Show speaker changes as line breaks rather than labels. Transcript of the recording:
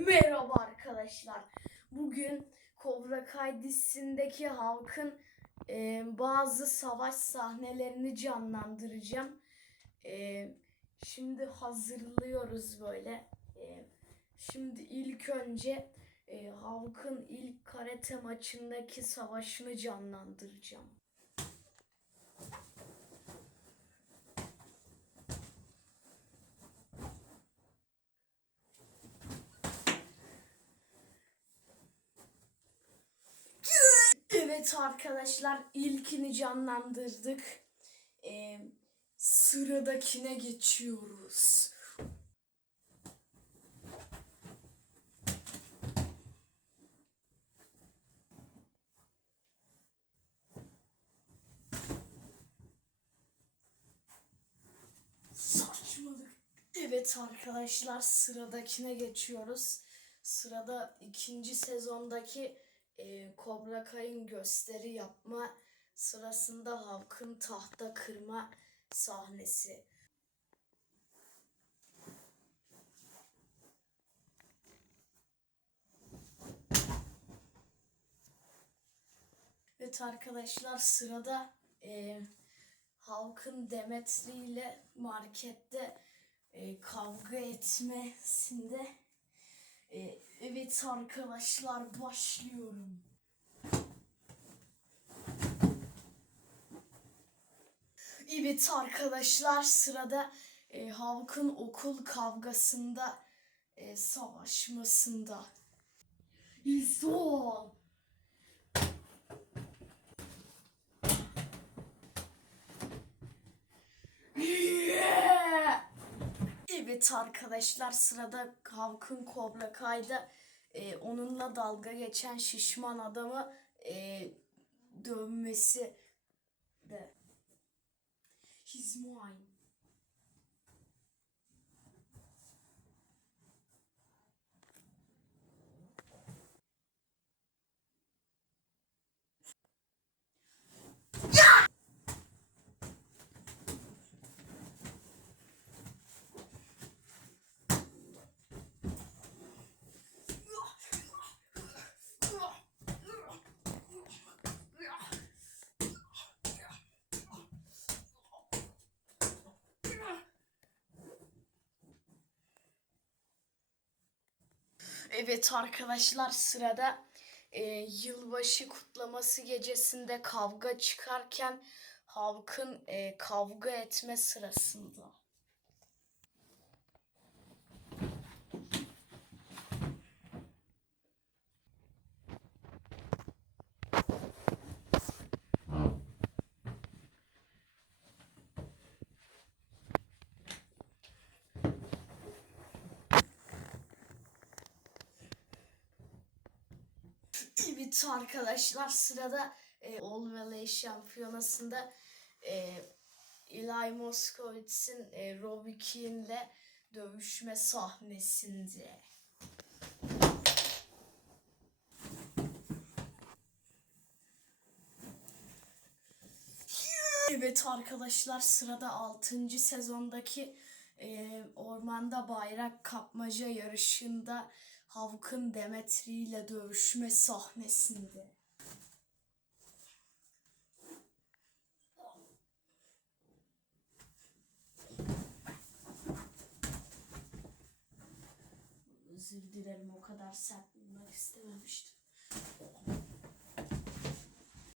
merhaba arkadaşlar. Bugün Cobra Kai dizisindeki halkın e, bazı savaş sahnelerini canlandıracağım. E, şimdi hazırlıyoruz böyle. E, şimdi ilk önce e, halkın ilk karate maçındaki savaşını canlandıracağım. Evet arkadaşlar ilkini canlandırdık. Ee, sıradakine geçiyoruz. Saçmalık. Evet arkadaşlar sıradakine geçiyoruz. Sırada ikinci sezondaki e, Cobra Kai'nin gösteri yapma sırasında halkın tahta kırma sahnesi. Evet arkadaşlar sırada e, halkın Demetri ile markette e, kavga etmesinde e, evet arkadaşlar başlıyorum. Evet arkadaşlar sırada e, halkın okul kavgasında e, savaşmasında. Evet arkadaşlar sırada Halkın Kobra Kai'da e, onunla dalga geçen şişman adamı e, dövmesi de. He's mine. Evet arkadaşlar sırada e, yılbaşı kutlaması gecesinde kavga çıkarken halkın e, kavga etme sırasında. Evet arkadaşlar sırada e, All Valley şampiyonasında e, Eli Moskowitz'in e, Robbie Keane'le dövüşme sahnesinde. Evet arkadaşlar sırada 6. sezondaki e, ormanda bayrak kapmaca yarışında Havk'ın Demetri ile dövüşme sahnesinde. Özür dilerim o kadar sert vurmak istememiştim.